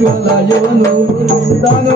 ಉಜ್ವಲ ಇವನು ತಾನು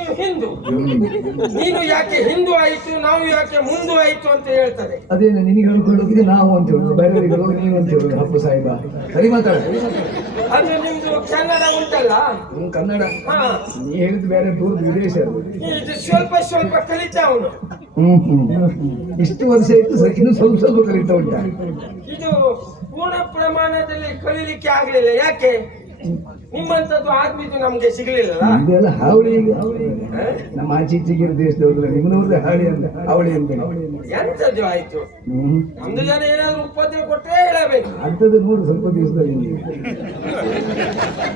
ನೀವು ಹಿಂದೂ. ನೀನು ಯಾಕೆ ಹಿಂದೂ ಆಯಿತು ನಾವು ಯಾಕೆ ಮುಂದು ಆಯಿತು ಅಂತ ಹೇಳ್ತಾರೆ ಅದೇನು ನಿನಗೆ ಹೇಳ್ಕೊಳ್ಳೋದಕ್ಕೆ ನಾವು ಅಂತ ಹೇಳುದು ಬೇರೆಯವರಿಗೆ ಹೇಳೋದು ನೀವು ಅಂತ ಹೇಳುದು ಹಪ್ಪು ಸಾಹಿಬ. ಸರಿ ಮಾತಾಡ. ಅದು ನಿಮ್ದು ಕನ್ನಡ ಉಂಟಲ್ಲ? ನಿಮ್ ಕನ್ನಡ. ಹಾ. ನೀ ಹೇಳಿದ್ ಬೇರೆ ದೂರ ವಿದೇಶ. ಇದು ಸ್ವಲ್ಪ ಸ್ವಲ್ಪ ಕಲಿತಾ ಅವನು. ಹ್ಮ್ ಹ್ಮ್. ಇಷ್ಟು ವರ್ಷ ಇತ್ತು ಸರ್ ಇನ್ನು ಸ್ವಲ್ಪ ಸ್ವಲ್ಪ ಕಲಿತಾ ಉಂಟ. ಇದು ಪೂರ್ಣ ಪ್ರಮಾಣದಲ್ಲಿ ಕಲೀಲಿಕ್ಕೆ ಆಗ್ಲಿಲ್ಲ. ಯಾಕೆ? ನಿಮ್ಮಂತದ್ದು ಆದ್ಮಿದು ನಮ್ಗೆ ಸಿಗ್ಲಿಲ್ಲಲ್ಲ? ಇದೆಲ್ಲ ಹಾವಳಿ? ನಮ್ಮ ಆಚೆ ಈಚೆಗಿರೋ ದೇಶದವ್ರಲ್ಲ ನಿಮ್ಮನವ್ರದ್ದು ಹಾಳಿ ಅಂತ. ಹಾವಳಿ ಅಂತ. ಎಂತದ್ದು ಆಯ್ತು? ನಮ್ದು ಒಂದು ಜನ ಏನಾದ್ರು ಉಪದ್ರವ ಕೊಟ್ಟರೆ ಹೇಳಬೇಕು. ಅಂತದ್ದು ನೋಡು ಸ್ವಲ್ಪ ದಿವಸದಲ್ಲಿ ನಿಮ್ಗೆ.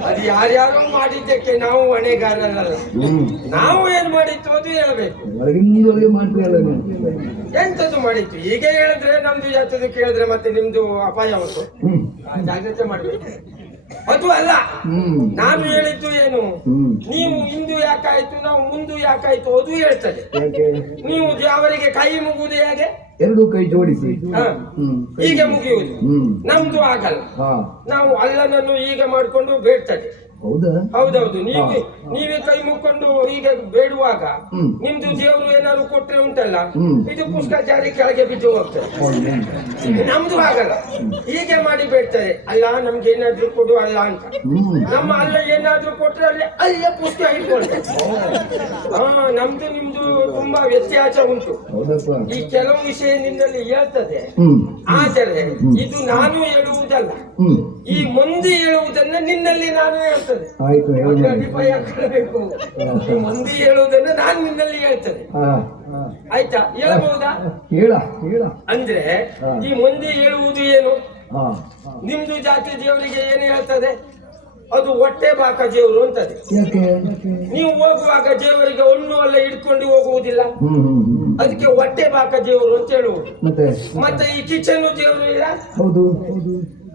ಅದು ಯಾರ್ಯಾರೋ ಮಾಡಿದ್ದಕ್ಕೆ ನಾವು ಹೊಣೆಗಾರರಲ್ಲ. ನಾವು ಏನ್ ಮಾಡಿತ್ತು ಅದು ಹೇಳ್ಬೇಕು. ಒಳಗಿಂದ ಒಳಗೆ ಅಲ್ಲ ನೀವು. ಎಂತದ್ದು ಮಾಡಿತ್ತು? ಈಗ ಹೇಳಿದ್ರೆ ನಮ್ದು ಜಾತದ ಕೇಳಿದ್ರೆ ಮತ್ತೆ ನಿಮ್ದು ಅಪಾಯ ಉಂಟು. ಜಾಗ್ರತೆ ಮಾಡ್ಬೇಕು. ಅದು ಅಲ್ಲ. ನಾನು ಹೇಳಿದ್ದು ಏನು? ನೀವು ಇಂದು ಯಾಕಾಯ್ತು ನಾವು ಮುಂದು ಯಾಕಾಯ್ತು ಅದು ಹೇಳ್ತದೆ. ನೀವು ಅವರಿಗೆ ಕೈ ಮುಗುವುದು ಹೇಗೆ? ಎರಡು ಕೈ ಜೋಡಿಸಿ. ಹ, ಹೀಗೆ ಮುಗಿಯುವುದು. ನಮ್ದು ಆಗಲ್ಲ. ನಾವು ಅಲ್ಲನನ್ನು ಈಗ ಮಾಡ್ಕೊಂಡು ಬೇಡ್ತದೆ. ಹೌದಾ? ಹೌದೌದು. ನೀವೇ ನೀವೇ ಕೈ ಮುಕ್ಕೊಂಡು ಹೀಗೆ ಬೇಡುವಾಗ. ನಿಮ್ದು ದೇವರು ಏನಾದ್ರು ಕೊಟ್ರೆ ಉಂಟಲ್ಲ? ಇದು ಪುಸ್ತಕ ಜಾರಿ ಕೆಳಗೆ ಬಿದ್ದು ಹೋಗ್ತದೆ. ನಮ್ದು ಆಗಲ್ಲ ಹೀಗೆ ಮಾಡಿ ಬೇಡ್ತದೆ ಅಲ್ಲ ನಮ್ಗೆ ಏನಾದ್ರು ಕೊಡು ಅಲ್ಲ ಅಂತ. ನಮ್ಮ ಅಲ್ಲ ಏನಾದ್ರೂ ಕೊಟ್ರೆ ಅಲ್ಲಿ ಅಲ್ಲೇ ಪುಸ್ತಕ ಹಿಡ್ಕೊಳ್ತೇವೆ ಹಾ ನಮ್ದು ನಿಮ್ದು ತುಂಬಾ ವ್ಯತ್ಯಾಸ ಉಂಟು. ಈ ಕೆಲವು ವಿಷಯ ನಿನ್ನಲ್ಲಿ ಹೇಳ್ತದೆ. ಆದರೆ ಇದು ನಾನು ಹೇಳುವುದಲ್ಲ. ಈ ಮುಂದೆ ಹೇಳುವುದನ್ನ ನಿನ್ನಲ್ಲಿ ನಾನು ಹೇಳ್ತದೆ. ಈ ಮಂದಿ ಹೇಳುವುದನ್ನು ನಾನು ನಿನ್ನಲ್ಲಿ ಹೇಳ್ತದೆ ಹಾ. ಹಾ. ಆಯ್ತಾ? ಹೇಳಬಹುದಾ? ಹೇಳ ಹೇಳ ಅಂದ್ರೆ ಈ ಮಂದಿ ಹೇಳುವುದು ಏನು? ನಿಮ್ದು ಜಾತಿ ದೇವರಿಗೆ ಏನು ಹೇಳ್ತದೆ? ಅದು ಹೊಟ್ಟೆ ಬಾಕ ದೇವರು ಅಂತದೆ. ನೀವು ಹೋಗುವಾಗ ದೇವರಿಗೆ ಹಣ್ಣು ಎಲ್ಲ ಹಿಡ್ಕೊಂಡು ಹೋಗುವುದಿಲ್ಲ. ಅದಕ್ಕೆ ಹೊಟ್ಟೆ ಬಾಕ ದೇವರು ಅಂತ ಹೇಳುವುದು. ಮತ್ತೆ? ಈ ಕಿಚನ್ ದೇವರು ಇಲ್ಲ? ಹೌದು.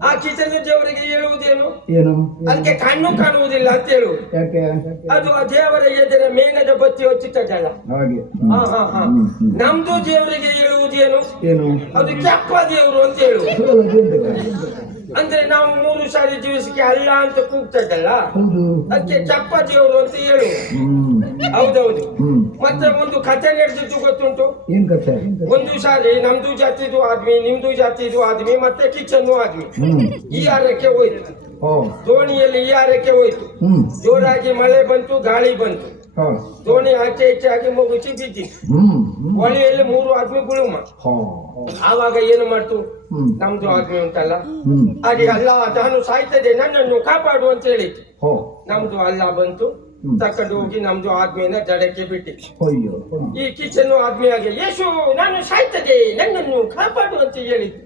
ಆ ಕಿಚನ್ ದೇವರಿಗೆ ಹೇಳುವುದೇನು? ಏನು? ಅದಕ್ಕೆ ಕಣ್ಣು ಕಾಣುವುದಿಲ್ಲ ಅಂತ ಹೇಳುವುದು. ಯಾಕೆ? ಅದು ಆ ದೇವರ ಎದುರ ಮೇಣದ ಬತ್ತಿ ಹೊಚ್ಚಿಟ್ಟದಲ್ಲ ಹಾಗೆ. ಹಾ ಹಾ ಹಾ. ಹ್ಮ್, ಹ್ಮ್. ನಮ್ದು ದೇವರಿಗೆ ಹೇಳುವುದೇನು? ಏನು? ಅದು ಕೆಪ್ಪ ದೇವರು ಅಂತ ಹೇಳುವುದು? ಅಂದ್ರೆ ನಾವು ಮೂರು ಸಾರಿ ದಿವಸಕ್ಕೆ ಅಲ್ಲ ಅಂತ ಕೂಗ್ತದಲ್ಲ? ಹೌದು. ಅದಕ್ಕೆ ಚಪ್ಪ ದೇವರು ಅಂತ ಹೇಳು. ಹೌದೌದು. ಮತ್ತೆ ಒಂದು ಕಥೆ ನಡೆದಿದ್ದು ಗೊತ್ತುಂಟು? ಒಂದು ಸಾರಿ ನಮ್ದು ಜಾತಿದು ಆದ್ಮಿ ನಿಮ್ದು ಜಾತಿದು ಆದ್ಮಿ ಮತ್ತೆ ಕಿಚನ್ ಆದ್ಮಿ. ಈ ಆರಕ್ಕೆ ಹೋಯ್ತು. ದೋಣಿಯಲ್ಲಿ ಈ ಆರಕ್ಕೆ ಹೋಯ್ತು. ಜೋರಾಗಿ ಮಳೆ ಬಂತು ಗಾಳಿ ಬಂತು. ದೋಣಿ ಆಚೆ ಈಚೆ ಆಗಿ ಮುಗಿಸಿ ಬಿದ್ದಿ ಹೊಳೆಯಲ್ಲಿ ಮೂರು ಆದ್ಮಿ ಗುಳುಮ. ಆವಾಗ ಏನು ಮಾಡ್ತು? ನಮ್ದು ಆದ್ಮಿ ಉಂಟಲ್ಲ? ಅದೇ ಹಾಗೆ ಅಲ್ಲ ನಾನು ಸಾಯ್ತದೆ ನನ್ನನ್ನು ಕಾಪಾಡು ಅಂತ ಹೇಳಿತ್ತು ನಮ್ದು ಅಲ್ಲ ಬಂತು. ತಕೊಂಡು ಹೋಗಿ ನಮ್ದು ಆದ್ಮಿಯನ್ನ ಜಡಕ್ಕೆ ಬಿಟ್ಟಿ. ಅಯ್ಯೋ ಈ ಕಿಚನ್ ಆದ್ಮಿಯಾಗೆ ಯೇಸು ನಾನು ಸಾಯ್ತದೆ ನನ್ನನ್ನು ಕಾಪಾಡು ಅಂತ ಹೇಳಿದ್ದು.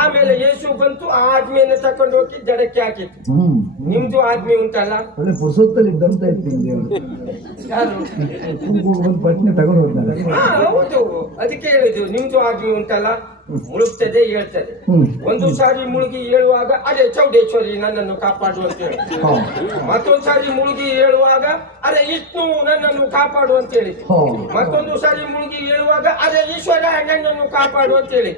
ಆಮೇಲೆ ಯೇಸು ಬಂತು ಆ ಆದ್ಮಿಯನ್ನ ತಕೊಂಡು ಹೋಗಿ ಜಡಕ್ಕೆ ಹಾಕಿತ್ತು ನಿಮ್ದು ಆದ್ಮಿ ಉಂಟಲ್ಲ? ಒಳ್ಳೆ ಪುರುಸೊತ್ತಲ್ಲಿ ಇದ್ದಂತ ಇತ್ತು ಯಾರು? ಒಂದು ಪಟ್ನೆ ತಗೊಂಡು ಹೋಗ್ತಾರೆ ಹಾ ಹೌದು. ಅದಕ್ಕೆ ಹೇಳಿದ್ದು ನಿಮ್ದು ಆದ್ಮಿ ಉಂಟಲ್ಲ? ಮುಳುಗ್ತದೆ ಹೇಳ್ತದೆ. ಒಂದು ಸಾರಿ ಮುಳುಗಿ ಹೇಳುವಾಗ ಅದೇ ಚೌಡೇಶ್ವರಿ ನನ್ನನ್ನು ಕಾಪಾಡು ಅಂತ ಹೇಳಿ ಮತ್ತೊಂದು ಸಾರಿ ಮುಳುಗಿ ಹೇಳುವಾಗ ಅರೆ ವಿಷ್ಣು ನನ್ನನ್ನು ಕಾಪಾಡು ಅಂತ ಹೇಳಿ ಮತ್ತೊಂದು ಸಾರಿ ಮುಳುಗಿ ಹೇಳುವಾಗ ಅದೇ ಈಶ್ವರ ನನ್ನನ್ನು ಕಾಪಾಡು ಅಂತ ಹೇಳಿ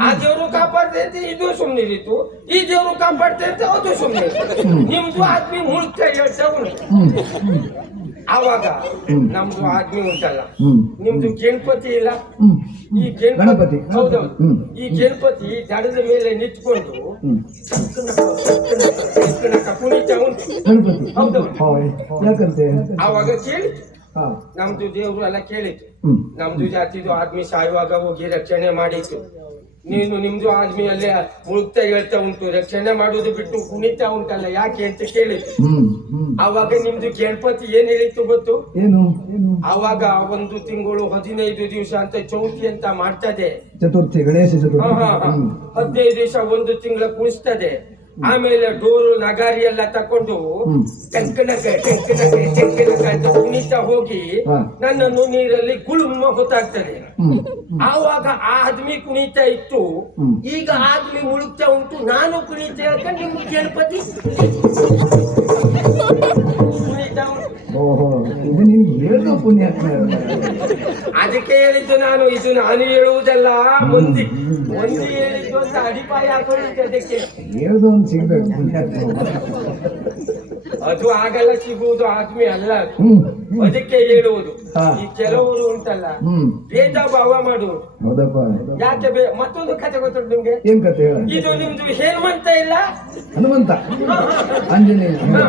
ಆ ದೇವರು ಕಾಪಾಡ್ತೈತಿ ಇದು ಇದು ಸುಮ್ಮನಿರಿತು ಈ ದೇವರು ಕಾಪಾಡ್ತೈತೆ ಅದು ಸುಮ್ಮನೆ ನಿಮ್ದು ಆದ್ಮಿ ಮುಳುಗ್ತಾ ಹೇಳ್ತಾ ಉಂಟು. ಆವಾಗ. ನಮ್ದು ಆದ್ಮಿ ಉಂಟಲ್ಲ. ನಿಮ್ದು ಗಣಪತಿ ಇಲ್ಲ? ಈ ಗಣಪತಿ. ಈ ಗಣಪತಿ ದಡದ ಮೇಲೆ ನಿಂತ್ಕೊಂಡು ಕುಣಿತ ಉಂಟು. ಹೌದು. ಆವಾಗ ಕೇಳಿ. ಹಾ. ನಮ್ದು ದೇವ್ರು ಎಲ್ಲ ಕೇಳಿತು ನಮ್ದು ಜಾತಿದು ಆದ್ಮಿ ಸಾಯುವಾಗ ಹೋಗಿ ರಕ್ಷಣೆ ಮಾಡಿತ್ತು ನೀನು ನಿಮ್ದು ಆದ್ಮೇಲೆ ಮುಳುಗ್ತಾ ಹೇಳ್ತಾ ಉಂಟು ರಕ್ಷಣೆ ಮಾಡುವುದು ಬಿಟ್ಟು ಕುಣಿತಾ ಉಂಟಲ್ಲ ಯಾಕೆ ಅಂತ ಕೇಳಿ. ಆವಾಗ ನಿಮ್ದು ಗಣಪತಿ ಏನ್ ಹೇಳಿತ್ತು ಗೊತ್ತು? ಆವಾಗ ಒಂದು ತಿಂಗಳು ಹದಿನೈದು ದಿವಸ ಅಂತ ಚೌತಿ ಅಂತ ಮಾಡ್ತದೆ. ಚತುರ್ಥಿ ಗಣೇಶ ಹದಿನೈದು ದಿವಸ ಒಂದು ತಿಂಗಳ ಕುಣಿಸ್ತದೆ. ಆಮೇಲೆ ಡೋರು ನಗಾರಿ ಎಲ್ಲ ತಕೊಂಡು ಹ್ಮ್. ಟಂಕನಕ ಟಂಕನಕ ಟಂಕನಕ ಅಂತ ಕುಣಿತಾ ಹೋಗಿ ನನ್ನನ್ನು ನೀರಲ್ಲಿ ಗುಳುಮ ಹೊತ್ತಾಗ್ತದೆ. ಆವಾಗ ಆ ಆದ್ಮಿ ಕುಣಿತಾ ಇತ್ತು. ಈಗ ಆದ್ಮಿ ಮುಳುಗ್ತಾ ಉಂಟು ನಾನು ಕುಣಿತೆ ಅಂತ ನಿಮ್ಮ ಗಣಪತಿ. ಓಹೋ ಇದು ನೀವು ಹೇಳ್ದ ಪುಣ್ಯ ಅದಕ್ಕೆ ಹೇಳಿದ್ದು ನಾನು ಇದು ನಾನು ಹೇಳುವುದಲ್ಲ ಮುಂದೆ ಮಂದಿ ಹೇಳಿದ್ದು ಅಂತ ಅಡಿಪಾಯ ಹಾಕೊಳ್ಳಿಕ್ಕೆ ಅದಕ್ಕೆ. ಹೇಳ್ದ ಒಂದು ಸಿಗ್ಬೇಕು ಅದು ಆಗಲ್ಲ ಸಿಗುವುದು ಆದ್ಮಿ ಅಲ್ಲ. ಅದಕ್ಕೆ ಹೇಳುವುದು. ಈ ಕೆಲವರು ಉಂಟಲ್ಲ ಭೇದ ಭಾವ ಮಾಡುವುದು. ಯಾಕೆ ಮತ್ತೊಂದು ಕತೆ ಗೊತ್ತುಂಟು ನಿಮ್ಗೆ? ಏನ್ ಕತೆ ಇದು ನಿಮ್ದು ಹೇಮಂತ ಇಲ್ಲ? ಹನುಮಂತ. ಆಂಜನೇಯ. ಹಾ.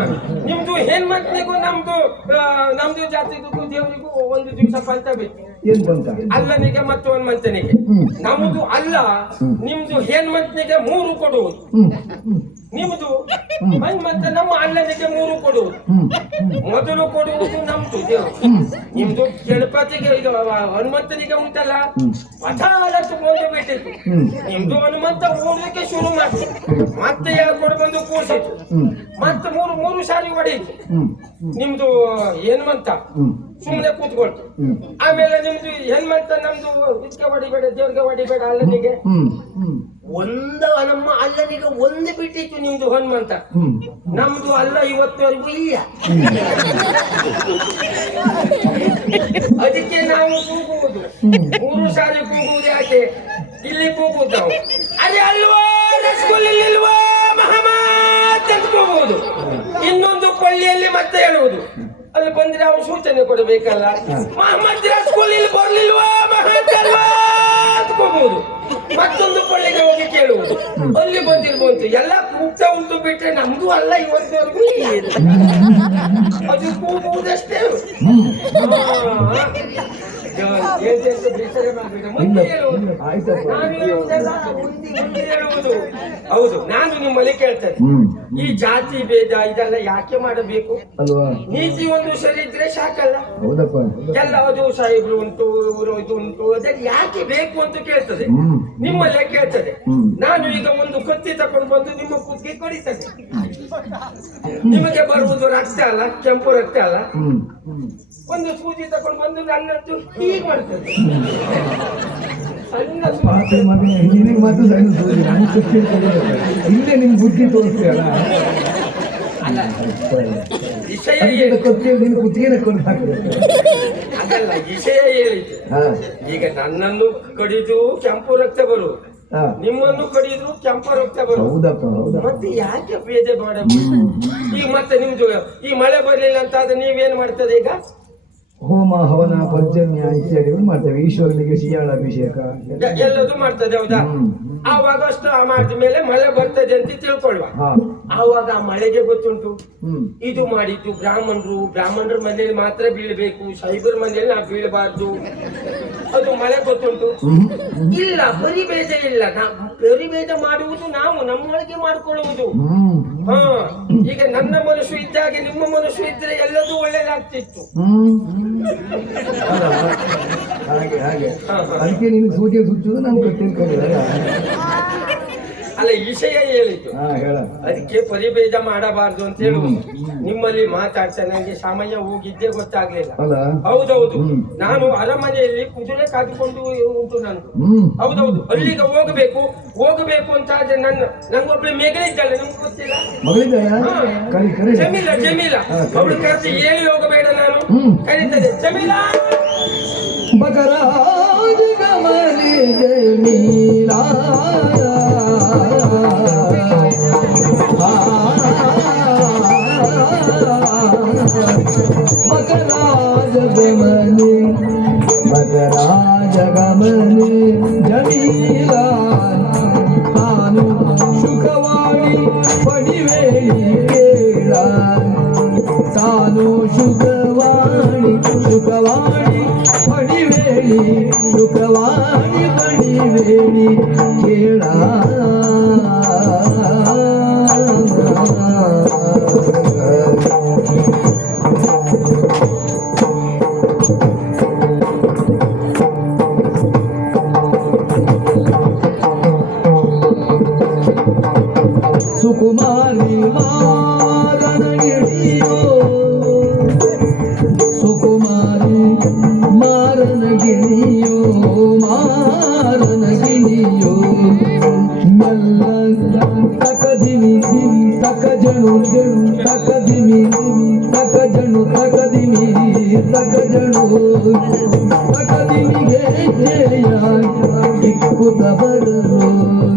ನಿಮ್ದು ಹೇಮಂತನಿಗೂ ನಮ್ದು ನಮ್ದು ಜಾತಿಗೂ ದೇವರಿಗೂ ಒಂದು ದಿವಸ ಪಂತ ಬೇಕು. ಏನ್ ಬಂತ? ಅಲ್ಲನಿಗೆ ಮತ್ತು ಹನುಮಂತನಿಗೆ ನಮ್ದು ಅಲ್ಲ ನಿಮ್ದು ಹೇನ್ಮಂತನಿಗೆ ಮೂರು ಕೊಡುವುದು. ನಿಮ್ದು? ಮತ್ತೆ ನಮ್ಮ ಅಲ್ಲನಿಗೆ ಮೂರು ಕೊಡು. ಮೊದಲು ಕೊಡುವುದು ನಮ್ದು. ನಿಮ್ದು ಗಣಪತಿಗೆ ಇದು ಹನುಮಂತನಿಗೆ ಉಂಟಲ್ಲ. ಪಠಾಲ ತಗೊಂಡು ಬಿಟ್ಟಿತ್ತು. ನಿಮ್ದು ಹನುಮಂತ ಓಡ್ಲಿಕ್ಕೆ ಶುರು ಮಾಡಿ ಮತ್ತೆ ಹೇಳ್ಕೊಂಡು ಬಂದು ಕೂರ್ಸಿತ್ತು ಹ್ಮ್. ಮತ್ತೆ ಮೂರು ಮೂರು ಸಾರಿ ಹೊಡೆಯಿತು. ನಿಮ್ದು ಹನುಮಂತ ಸುಮ್ನೆ ಸುಮ್ಮನೆ ಕೂತ್ಕೊಳ್ತು ಆಮೇಲೆ ನಿಮ್ದು ಹನುಮಂತ ನಮ್ದು ಇದಕ್ಕೆ ಹೊಡಿಬೇಡ ದೇವ್ರಿಗೆ ಹೊಡಿಬೇಡ ಅಲ್ಲನಿಗೆ. ಒಂದು ನಮ್ಮ ಅಲ್ಲನಿಗೆ ಒಂದು ಬಿಟ್ಟಿತ್ತು ನಿಮ್ದು ಹನುಮಂತ. ನಮ್ದು ಅಲ್ಲ ಇವತ್ತವರೆಗೂ ಇಲ್ಲ. ಅದಕ್ಕೆ ನಾವು ಕೂಗುವುದು. ಮೂರು ಸಾರಿ ಕೂಗುವುದು ಯಾಕೆ? ಇಲ್ಲಿ ಕೂಗುವುದು ನಾವು ಅದೇ ಅಲ್ವಾ? ರಸಗುಲ್ಲ ಇಲ್ವಾ? ಮಹಮ್ಮದ್ ಅಂತ ಕೂಗುವುದು. ಇನ್ನೊಂದು ಕೊಳ್ಳಿಯಲ್ಲಿ ಮತ್ತೆ ಹೇಳುವುದು. ಅಲ್ಲಿ ಬಂದ್ರೆ ಅವನು ಸೂಚನೆ ಕೊಡಬೇಕಲ್ಲ. ಮಹಮ್ಮದ್ ರಸಗುಲ್ಲ ಇಲ್ಲಿ ಬರ್ಲಿಲ್ವಾ? ಮಹಮ್ಮದ್ ಅಲ್ವಾ? ಅಂತ ಕೂಗುವುದು. ಮತ್ತೊಂದು ಕೊಳ್ಳೆಗೆ ಹೋಗಿ ಕೇಳುವುದು ಅಲ್ಲಿ ಬಂದಿರ್ಬೋದು. ಎಲ್ಲ ಕೂಗ್ತಾ ಉಂಟು ಬಿಟ್ರೆ ನಮ್ದು ಅಲ್ಲ ಇವತ್ತಿನವರೆಗೂ. ಅದು ಕೂಗುವುದಷ್ಟೇ. ಇಲ್ಲ ಆಯ್ತಪ್ಪ. ಹೌದು. ನಾನು ನಿಮ್ಮಲ್ಲಿ ಕೇಳ್ತೇನೆ. ಈ ಜಾತಿ ಭೇದ ಇದೆಲ್ಲ ಯಾಕೆ ಮಾಡಬೇಕು? ಅಲ್ವಾ? ನೀತಿ ಒಂದು ಸರಿ ಇದ್ರೆ ಸಾಕಲ್ಲ. ಹೌದಪ್ಪ. ಎಲ್ಲ ಅದು ಸಾಹೇಬ್ರು ಉಂಟು ಇವರು ಇದು ಉಂಟು ಅದೆಲ್ಲ ಯಾಕೆ ಬೇಕು ಅಂತ ಕೇಳ್ತದೆ. ನಿಮ್ಮಲ್ಲೇ ಕೇಳ್ತದೆ. ನಾನು ಈಗ ಒಂದು ಕುತ್ತಿ ತಕೊಂಡು ಬಂದು ನಿಮ್ಮ ಕುತ್ತಿಗೆ ಕೊಡಿತೇನೆ ನಿಮಗೆ ಬರುವುದು ರಕ್ತ ಅಲ್ಲ ಕೆಂಪು ರಕ್ತ ಅಲ್ಲ? ಒಂದು ಸೂಜಿ ತಗೊಂಡು ಬಂದು ನನ್ನದ್ದು ಹೀಗೆ ಮಾಡ್ತದೆ. ಸಣ್ಣ ಸೂಜಿ. ಪಾತ್ರೆ ಮಗನೇ ನಿನಗೆ ಮಾತ್ರ ಸಣ್ಣ ಸೂಜಿ ನಾನು ಸುತ್ತಿ ಇಲ್ಲೇ ನಿಮ್ ಬುದ್ಧಿ ತೋರಿಸ್ತೀಯಲ್ಲ ವಿಷಯ ಅದಕ್ಕೆ ಹೇಳಿ ಕೊತ್ತಿ ನಿನ್ನ ಕುತ್ತಿಗೆ ಕೊಂಡು ಹಾಕ್ಬೇಕು. ಅದಲ್ಲ ವಿಷಯ ಹೇಳಿದ್ದು. ಈಗ ನನ್ನನ್ನು ಕಡಿದು ಕೆಂಪು ರಕ್ತ ಬರು. ನಿಮ್ಮನ್ನು ಕಡಿದ್ರು ಕೆಂಪು ರಕ್ತ ಬರು. ಮತ್ತೆ ಯಾಕೆ ಭೇದ ಮಾಡಬೇಕು ಈಗ ಮತ್ತೆ ನಿಮ್ದು ಈ ಮಳೆ ಬರ್ಲಿಲ್ಲ ಅಂತ ಆದ್ರೆ ನೀವೇನ್ ಮಾಡ್ತದೆ ಈಗ? ಹೋಮ ಹವನ ಪಂಚಮ್ಯ ಇತ್ಯಾದಿಗಳು ಮಾಡ್ತೇವೆ. ಈಶ್ವರನಿಗೆ ಸಿಯಾಳ ಅಭಿಷೇಕ. ಎಲ್ಲದು ಮಾಡ್ತದೆ ಹೌದಾ. ಆವಾಗ ಅಷ್ಟು ಮಾಡಿದ ಮೇಲೆ ಮಳೆ ಬರ್ತದೆ ಅಂತ ತಿಳ್ಕೊಳ್ಳುವ ಆವಾಗ ಆ ಮಳೆಗೆ ಗೊತ್ತುಂಟು. ಇದು ಮಾಡಿದ್ದು ಬ್ರಾಹ್ಮಣರು. ಬ್ರಾಹ್ಮಣರ ಮನೆಯಲ್ಲಿ ಮಾತ್ರ ಬೀಳ್ಬೇಕು. ಸೈಬರ್ ಮನೆಯಲ್ಲಿ ನಾವು ಬೀಳಬಾರ್ದು. ಅದು ಮಳೆ ಗೊತ್ತುಂಟು. ಇಲ್ಲ ಪರಿಭೇದ ಇಲ್ಲ. ಪರಿಭೇದ ಮಾಡುವುದು ನಾವು. ನಮ್ಮೊಳಗೆ ಮಾಡಿಕೊಳ್ಳುವುದು. ಹಾ. ಈಗ ನನ್ನ ಮನಸ್ಸು ಇದ್ದಾಗೆ ನಿಮ್ಮ ಮನಸ್ಸು ಇದ್ರೆ ಎಲ್ಲದೂ ಒಳ್ಳೇದಾಗ್ತಿತ್ತು. ಹಾಗೆ ಹಾಗೆ. ಅದಕ್ಕೆ ನಿನಗೆ ಸೂಚನೆ ಸುಚ್ಚುದು ಕಟ್ಟಿನ ತಿಳ್ಕೊಂಡಿಲ್ಲ ಅಲ್ಲ ವಿಷಯ ಹೇಳಿದ್ದು. ಹಾ ಹೇಳ. ಅದಕ್ಕೆ ಪರಿಭೇದ ಮಾಡಬಾರ್ದು ಅಂತ ಹೇಳುವ ನಿಮ್ಮಲ್ಲಿ ಮಾತಾಡ್ತಾ ನನಗೆ ಸಮಯ ಹೋಗಿದ್ದೇ ಗೊತ್ತಾಗ್ಲಿಲ್ಲ. ಹೌದೌದು. ನಾನು ಅರಮನೆಯಲ್ಲಿ ಕುದುರೆ ಕಾದುಕೊಂಡು ಉಂಟು ನಾನು ಹೌದೌದು. ಅಲ್ಲಿಗೆ ಹೋಗಬೇಕು. ಹೋಗಬೇಕು ಅಂತ ಆದ್ರೆ ನನ್ನ ನಂಗೊಬ್ಳು ಮೆಗಳಿದ್ದಾಳೆ ನಮ್ಗೆ ಗೊತ್ತಿಲ್ಲ. ಜಮೀಲ ಜಮೀಲ. ಅವಳು ಕರೆಸಿ ಹೇಳಿ ಹೋಗಬೇಡ ನಾನು. ಕರೀತದೆ ಜಮೀಲ! ಬಕರಾಜ जगमने जमीला तानु शुकवाणी पडिवेळी केळा तानु शुकवाणी शुकवाणी ಪಡಿವೇಳಿ ಶುಕ್ರವಾಣಿ ಬಣಿ ಬೇಡಿ ಕೇಳ ತಕಜಣು ತಕದಿಮಿಗೆ ಜಯ ಇಕ್ಕುತ್ತ ಬರಲು.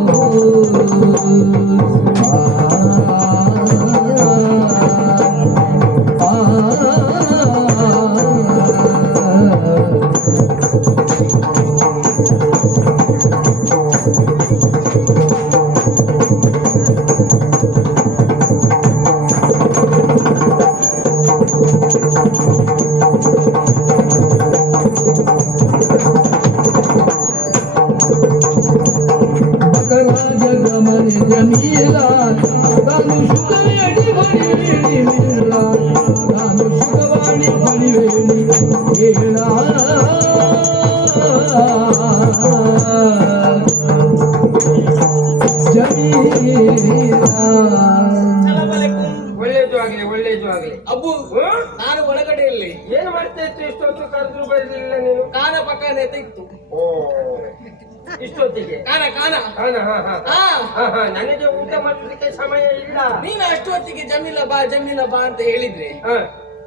ಇಷ್ಟೊತ್ತು ಕರೆದ್ರು ಬರಲಿಲ್ಲ ನೀನು? ಕಾನ ಪಕ್ಕನೆ ಇತ್ತು ಓ. ಇಷ್ಟೊತ್ತಿಗೆ? ಕಾನ ಕಾನ. ಹಾನ, ಹಾ, ಹಾ. ಹಾ. ಹಾ, ಹಾ, ನನಗೆ ಊಟ ಮಾಡಲಿಕ್ಕೆ ಸಮಯ ಇಲ್ಲ. ನೀನು ಅಷ್ಟೊತ್ತಿಗೆ ಜಮೀಲ ಬಾ ಜಮೀಲ ಬಾ ಅಂತ ಹೇಳಿದ್ರೆ ಹಾ,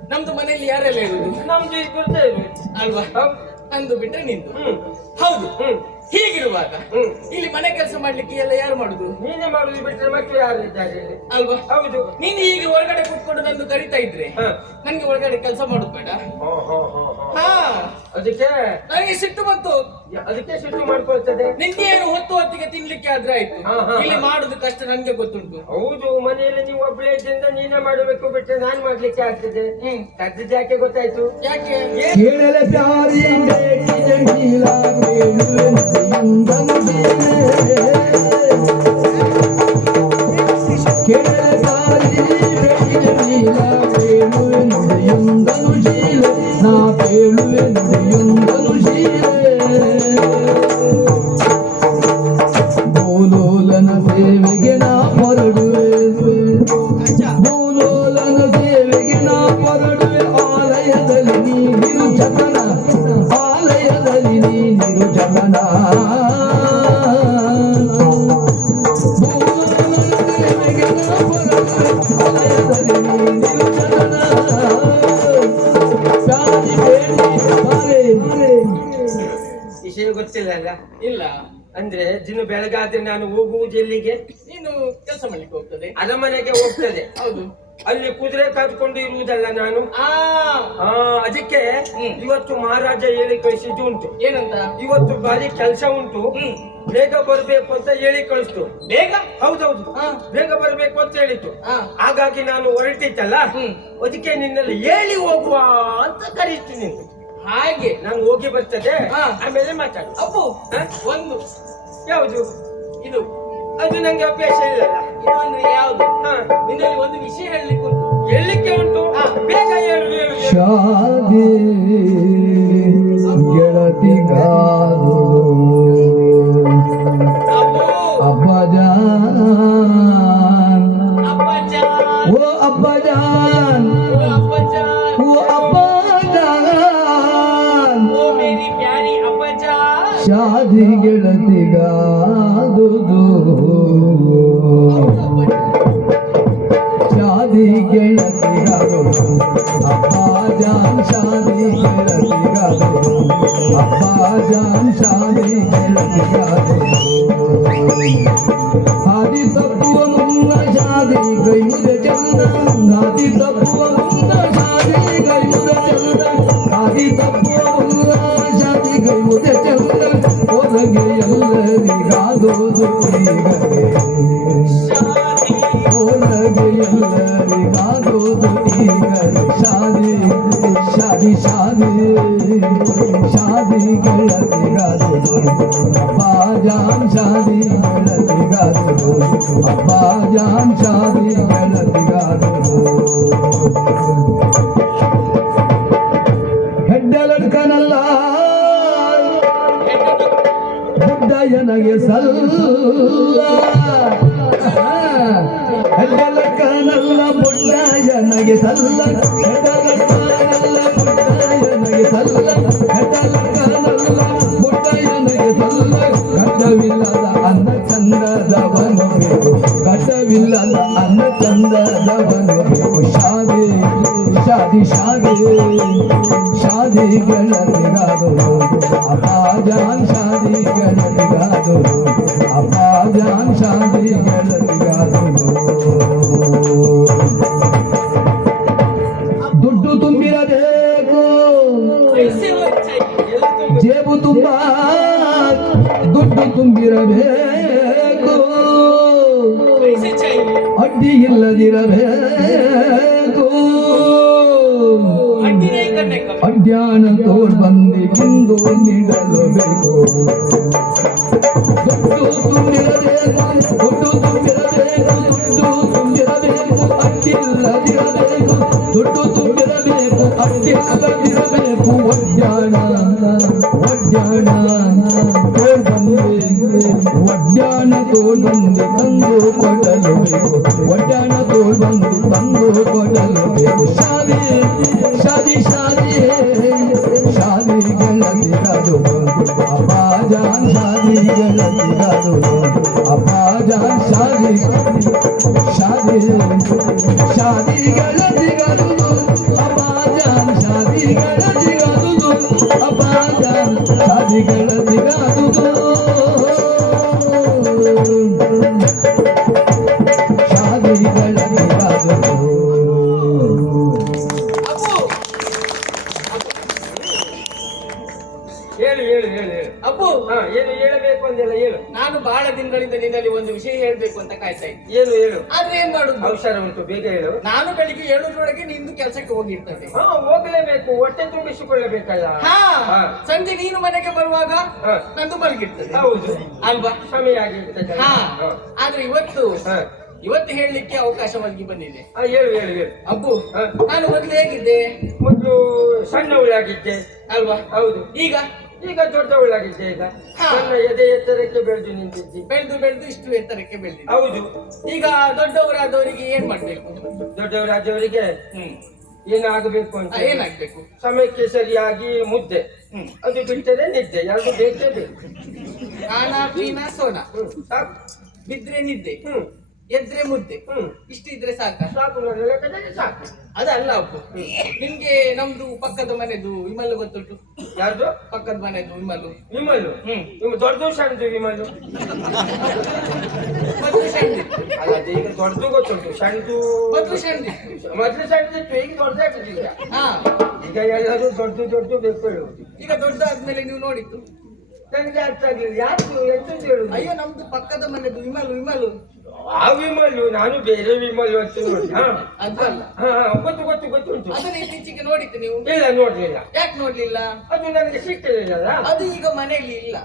ನಮ್ದು ಮನೆಯಲ್ಲಿ ಯಾರೆಲ್ಲ ಇರುದು? ನಮ್ದು ಇಬ್ಬರದೇ ಇರುದು. ಅಲ್ವಾ? ಅಂದು ನಂದು ಬಿಟ್ರೆ ನಿಂದು. ಹ್ಮ್. ಹೌದು. ಹ್ಮ್. ಹೀಗಿರುವಾಗ ಇಲ್ಲಿ ಮನೆ ಕೆಲಸ ಮಾಡ್ಲಿಕ್ಕೆ ಎಲ್ಲ ಯಾರು ಮಾಡುದು ನೀನೇ ಮಾಡುದು ಬಿಟ್ಟರೆ ಮತ್ತೆ ಯಾರು ಇದ್ದಾರೆ ಇಲ್ಲಿ? ಅಲ್ವಾ ಹೌದು ನೀನು ಈಗ ಹೊರಗಡೆ ಕೂತ್ಕೊಂಡು ನಂದು ಕರಿತಾ ಇದ್ರೆ. ನನ್ಗೆ ಒಳಗಡೆ ಕೆಲಸ ಮಾಡುದು ಬೇಡ ಹೋ, ಹೋ, ಹೋ, ಹೋ. ಹಾ ಅದಕ್ಕೆ ನನಗೆ ಸಿಟ್ಟು ಬಂತು. ಅದಕ್ಕೆ ಸಿಟ್ಟು ಮಾಡ್ಕೊಳ್ತದೆ? ನಿನ್ಗೆ ಏನು ಹೊತ್ತು ಹೊತ್ತಿಗೆ ತಿನ್ಲಿಕ್ಕೆ ಆದ್ರೆ ಆಯ್ತು. ಇಲ್ಲಿ. ಮಾಡುದು ಕಷ್ಟ ನನ್ಗೆ ಗೊತ್ತುಂಟು. ಹೌದು ಮನೆಯಲ್ಲಿ ನೀವು ಒಬ್ಬಳೇ ಇದ್ದಿಂದ ನೀನೇ ಮಾಡಬೇಕು ಬಿಟ್ಟರೆ ನಾನ್ ಮಾಡ್ಲಿಕ್ಕೆ ಆಗ್ತದೆ. ಯಾಕೆ ಗೊತ್ತಾಯ್ತು? ಯಾಕೆ? ಕೇಳಲ ಗೊತ್ತಿಲ್ಲ ಅಲ್ಲ? ಇಲ್ಲ. ಅಂದ್ರೆ ದಿನ ಬೆಳಗಾದ್ರೆ ನಾನು ಹೋಗುವುದು ಎಲ್ಲಿಗೆ? ನೀನು ಕೆಲಸ ಮಾಡ್ಲಿಕ್ಕೆ ಹೋಗ್ತದೆ. ಅರಮನೆಗೆ ಹೋಗ್ತದೆ. ಹೌದು. ಅಲ್ಲಿ ಕುದುರೆ ಕಾದ್ಕೊಂಡು ಇರುವುದಲ್ಲ ನಾನು? ಆ. ಆ ಅದಕ್ಕೆ. ಇವತ್ತು ಮಹಾರಾಜ ಹೇಳಿ ಕಳಿಸಿದ್ದು ಉಂಟು. ಏನಂತ? ಇವತ್ತು ಬಾರಿ ಕೆಲಸ ಉಂಟು. ಬೇಗ ಬರ್ಬೇಕು ಅಂತ ಹೇಳಿ ಕಳಿಸ್ತು. ಬೇಗ? ಹೌದೌದು. ಬೇಗ ಬರ್ಬೇಕು ಅಂತ ಹೇಳಿತ್ತು. ಹಾಗಾಗಿ ನಾನು ಹೊರಟಿತ್ತಲ್ಲ. ಅದಕ್ಕೆ ನಿನ್ನಲ್ಲಿ ಹೇಳಿ ಹೋಗುವ ಅಂತ ಕರೀತೀನಿ ಹಾಗೆ. ನಾನು ಹೋಗಿ ಬರ್ತದೆ. ಹಾ. ಆಮೇಲೆ ಮಾತಾಡು. ಅಪ್ಪು? ಒಂದು. ಯಾವುದು? ಇದು. ಅದು ನಂಗೆ ಅಭ್ಯಾಸ ಇಲ್ಲ ಇದು ಅಂದ್ರೆ ಯಾವುದು? ನಿನ್ನಲ್ಲಿ ಒಂದು ವಿಷಯ ಹೇಳಲಿಕ್ಕೆ ಉಂಟು. ಹೇಳಲಿಕ್ಕೆ ಉಂಟು. ಬೇಗ ಹೇಳು. ಶಾದಿ ಗೆಳತಿಗಾದು ಅಪ್ಪು. ಅಬ್ಬಜಾನ್ ಅಪ್ಪಜ್ಜ ಓ ಅಬ್ಬಜಾನ್ ಓ ಶಾದಿ ಗೆಳತಿಗಾದುದು ಶಾದಿ ಗೆಳತಿಗಾದುದು ಅಬ್ಬಜಾನ್ ಶಾದಿ ಗೆಳತಿಗಾದುದು ಅಬ್ಬಜಾನ್ ಶಾದಿ ಗೆಳತಿಗಾದು ಹಾದಿ ತಪ್ಪುವ ಮುನ್ನ ಶಾದಿ ಕೈ ಕೈಯುದ ಚಂದ. ಹಾದಿ ತಪ್ಪುವ ಮುನ್ನ ಶಾದಿ ಎಲ್ಲರಿಗಾದೋದು ಈಗಲೇ ಶಾದಿ ಹೊರಗೆ ಎಲ್ಲರಿಗಾದೋದು ಈಗಲೇ ಶಾದಿ ಶಾದಿ ಶಾದಿ ಶಾದಿ ಗೆಳತಿಗಾದುದು ಅಬ್ಬಾಜಾನ್ ಶಾದಿ ಗೆಳತಿಗಾದುದು ಅಬ್ಬಾಜಾನ್ ಶಾದಿ ಗೆಳತಿಗಾದುದು ಹೆಡ್ಡ ಬುಡ್ಡಯ್ಯನಗೆ ಸಲ್ಲ. ಹೆಡ್ಡಲಕ್ಕನಲ್ಲ ಪುಟ್ಟಾಯನಗೆ ಸಲ್ಲ. ಹೆಡ್ಡಲಕ್ಕನಲ್ಲ ಪುಟ್ಟಾಯನಗೆ ಸಲ್ಲ. ಹೆಡ್ಡಲಕ್ಕನಲ್ಲ ಪುಟ್ಟಾಯನಗೆ ಸಲ್ಲ. ಕಟ್ಟವಿಲ್ಲದ ಅನ್ನ ಚಂದದವನು ಬೇಕು. ಗಡ್ಡವಿಲ್ಲದ ಅನ್ನ ಚಂದದವನು ಶಾದಿ ಶಾದಿ ಶಾದಿ ಗೆಳತಿಗಾದು ಅಪ್ಪಾಜಾನ್ ಶಾದಿ ಗೆಳತಿಗಾದು ಅಪ್ಪಾಜಾನ್ ಶಾದಿ ಗೆಳತಿಗಾದು ದುಡ್ಡು ತುಂಬಿರಬೇಕು ವಯಸ್ಸೇ ವಚ್ಚೈ ಎಲ್ಲಿ ತುಂಬ ಜೇಬು ತುಂಬ ದುಡ್ಡು ತುಂಬಿರಬೇಕು ವಯಸ್ಸೇ ಚೈ ಅಡ್ಡಿ ಇಲ್ಲದಿರಬೇಕು ಅಡ್ಡಿನೇ ಕಣ್ಣೆ ಕಮ್ಮ ಅಡ್ಯಾಣ ತೋರ್ ಬಂದಿ ಕಿಂದು ನೀಡಲು ಬೇಕು ದುಡ್ಡು ತುಂಬಿರಬೇಕು ದುಡ್ಡು ತುಂಬಿರಬೇಕು ದುಡ್ಡು ತುಂಬಿರಬೇಕು ಅಡ್ಡಿಲ್ಲದಿರಬೇಕು ದುಡ್ಡು ತುಂಬಿರಬೇಕು ಅಡ್ಡಿಲ್ಲದಿರಬೇಕು ಒಡ್ಯಾಣ ಒಡ್ಯಾಣ ತೋರ್ ಬಂದಿ ಒಡ್ಯಾಣ ತೋರ್ ಬಂದಿ ತಂದು ಕೊಡಲು ಬೇಕು ಗೆಳತಿಗದು ಅಪ್ಪಾಜಾನ್ ಶಾದಿ ಶಾದಿ ನಾನು ಬೆಳಿಗ್ಗೆ ಏಳುದ್ರೊಳಗೆ ನಿಂದು ಕೆಲಸಕ್ಕೆ ಹೋಗಿರ್ತದೆ ಹಾ ಹೋಗಲೇಬೇಕು. ಹೊಟ್ಟೆ ತುಂಬಿಸಿಕೊಳ್ಳಬೇಕಲ್ಲ ಹಾ ಹಾ. ಸಂಜೆ ನೀನು ಮನೆಗೆ ಬರುವಾಗ ಹಾ. ನಂದು ಮಲಗಿರ್ತದೆ. ಹೌದು. ಅಲ್ವಾ? ಸಮಯ ಆಗಿರ್ತದೆ. ಹಾ. ಹಾ. ಆದ್ರೆ ಇವತ್ತು ಹಾ. ಇವತ್ತು ಹೇಳಲಿಕ್ಕೆ ಅವಕಾಶ ಒದಗಿ ಬಂದಿದೆ. ಹಾ, ಹೇಳು ಹೇಳು ಹೇಳು. ಅಬ್ಬು ಹಾ. ನಾನು ಮೊದಲು ಹೇಗಿದ್ದೆ? ಮೊದಲು ಸಣ್ಣವಳಾಗಿದ್ದೆ ಅಲ್ವಾ? ಹೌದು. ಈಗ? ಈಗ ದೊಡ್ಡವಳಾಗಿದ್ದೆ ಈಗ. ನನ್ನ ಎದೆ ಎತ್ತರಕ್ಕೆ ಬೆಳೆದು ನಿಂತಿದ್ದಿ. ಬೆಳೆದು ಬೆಳೆದು ಇಷ್ಟು ಎತ್ತರಕ್ಕೆ ಬೆಳೆದು ಹೌದು. ಈಗ ದೊಡ್ಡವರಾದವರಿಗೆ ಏನ್ ಮಾಡ್ಬೇಕು? ದೊಡ್ಡವರಾದವರಿಗೆ ಏನಾಗಬೇಕು ಅಂತ ಏನಾಗಬೇಕು? ಸಮಯಕ್ಕೆ ಸರಿಯಾಗಿ ಮುದ್ದೆ. ಅದು ಬಿಟ್ಟರೆ ನಿದ್ದೆ. ಯಾರು ಬೇಕೇ ಬೇಕು. ಖಾನ ಪೀನ ಸೋನ ಬಿದ್ರೆ ನಿದ್ದೆ. ಹ್ಮ್. ಎದ್ರೆ ಮುದ್ದೆ. ಇಷ್ಟು ಇದ್ರೆ ಸಾಕ. ಸಾಕು ಅದಲ್ಲ ಅಪ್ಪು ನಿಮ್ಗೆ ನಮ್ದು ಪಕ್ಕದ ಮನೆದು ವಿಮಲ್ ಗೊತ್ತುಂಟು? ಯಾರ್ದು? ಪಕ್ಕದ ಮನೆದು ವಿಮಲ್ ವಿಮಲ್ಲು? ಹ್ಮ್. ನಿಮ್ಮ ದೊಡ್ಡದು ಸಣ್ಣದು ವಿಮಲು ಮೊದಲು ಸಣ್ಣ ಅಲ್ಲ ಅದು ಈಗ ದೊಡ್ಡದು ಗೊತ್ತುಂಟು. ಸಣ್ಣದು ಮೊದಲು ಸಣ್ಣ ಮೊದಲು ಸಣ್ಣ ಈಗ ದೊಡ್ಡದಾಗ್ತದೆ ಈಗ. ಈಗ ಎಲ್ಲರೂ ದೊಡ್ಡ ದೊಡ್ಡ ಬೇಕು ಈಗ ದೊಡ್ಡ ಆದ್ಮೇಲೆ ನೀವು ನೋಡಿತ್ತು ನನಗೆ ಅರ್ಥ ಆಗ್ಲಿಲ್ಲ ಯಾರು ಎಂತದ್ದು ಹೇಳುದು? ಅಯ್ಯೋ ನಮ್ದು ಪಕ್ಕದ ಮನೆದು ವಿಮಲ್ ವಿಮಲ್. ಆ ವಿಮಲ್ ನಾನು ಬೇರೆ ವಿಮಲ್ ಅಂತ ನೋಡಿ ಹಾ? ಅಲ್ಲ ಹಾ ಹಾ, ಗೊತ್ತು ಗೊತ್ತು ಗೊತ್ತುಂಟು. ಅದನ್ನ ಇತ್ತೀಚೆಗೆ ನೋಡಿತ್ತು ನೀವು? ಇಲ್ಲ ನೋಡ್ಲಿಲ್ಲ. ಯಾಕೆ ನೋಡ್ಲಿಲ್ಲ? ಅದು ನನಗೆ ಸಿಕ್ಕಲಿಲ್ಲ ಅದು ಈಗ ಮನೆಯಲ್ಲಿ ಇಲ್ಲ.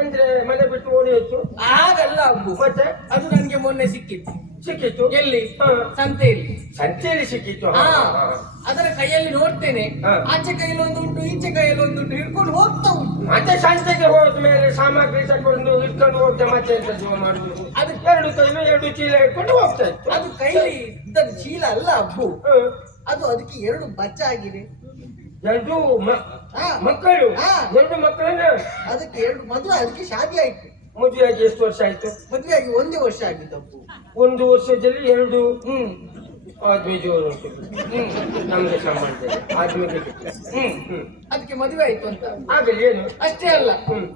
ಅಂದ್ರೆ ಮನೆ ಬಿಟ್ಟು ಓಡಿ ಹೋಯ್ತು? ಆಗಲ್ಲ ಮತ್ತೆ? ಅದು ನನಗೆ ಮೊನ್ನೆ ಸಿಕ್ಕಿತ್ತು ಸಿಕ್ಕಿತ್ತು ಎಲ್ಲಿ? ಸಂತೆಯಲ್ಲಿ. ಸಂತೆಯಲ್ಲಿ ಸಿಕ್ಕಿತ್ತು ಹಾ. ಅದರ ಕೈಯಲ್ಲಿ ನೋಡ್ತೇನೆ. ಹಾ. ಆಚೆ ಕೈಯಲ್ಲಿ ಒಂದು ಉಂಟು ಈಚೆ ಕೈಯಲ್ಲಿ ಒಂದು ಉಂಟು ಹಿಡ್ಕೊಂಡು ಹೋಗ್ತಾ ಉಂಟು. ಮತ್ತೆ ಸಂತೆಗೆ ಹೋದ ಮೇಲೆ ಸಾಮಗ್ರಿ ತಗೊಂಡು ಇಟ್ಕೊಂಡು ಹೋಗ್ತಾ ಮತ್ತೆ ಎಂತ ಜೀವ ಮಾಡುದು ಅದು ಎರಡು ಕೈಲು ಎರಡು ಚೀಲ ಹಿಡ್ಕೊಂಡು ಹೋಗ್ತಾ ಇತ್ತು. ಅದು ಕೈಲಿ ಇದ್ದದ್ದು ಚೀಲ ಅಲ್ಲ ಅಬ್ಬು. ಹ್ಮ್. ಅದು ಅದಕ್ಕೆ ಎರಡು ಬಚ್ಚ ಆಗಿದೆ. ಎರಡು ಮ- ಹಾ. ಮಕ್ಕಳು. ಹಾ. ಎರಡು ಮಕ್ಕಳನ್ನ. ಅದಕ್ಕೆ ಎರಡು ಮದುವೆ ಅದಕ್ಕೆ ಶಾದಿ ಆಯ್ತು. ಮದುವೆ ಆಗಿ ಎಷ್ಟು ವರ್ಷ ಆಯ್ತು? ಮದುವೆಯಾಗಿ ಒಂದೇ ವರ್ಷ ಆಗಿದ್ದು ಅಬ್ಬು ಒಂದು ವರ್ಷದಲ್ಲಿ ಎರಡು ಹ್ಮ್. ಆದ್ಮಿ ಜೋರು ನಮ್ಗೆ ಸಂಬಂಧ ಆದ್ಮಿಗೆ ಹ್ಮ್ ಅದಕ್ಕೆ ಮದುವೆ ಆಯ್ತು ಅಂತ ಆಗಲಿ ಏನು ಅಷ್ಟೇ ಅಲ್ಲ.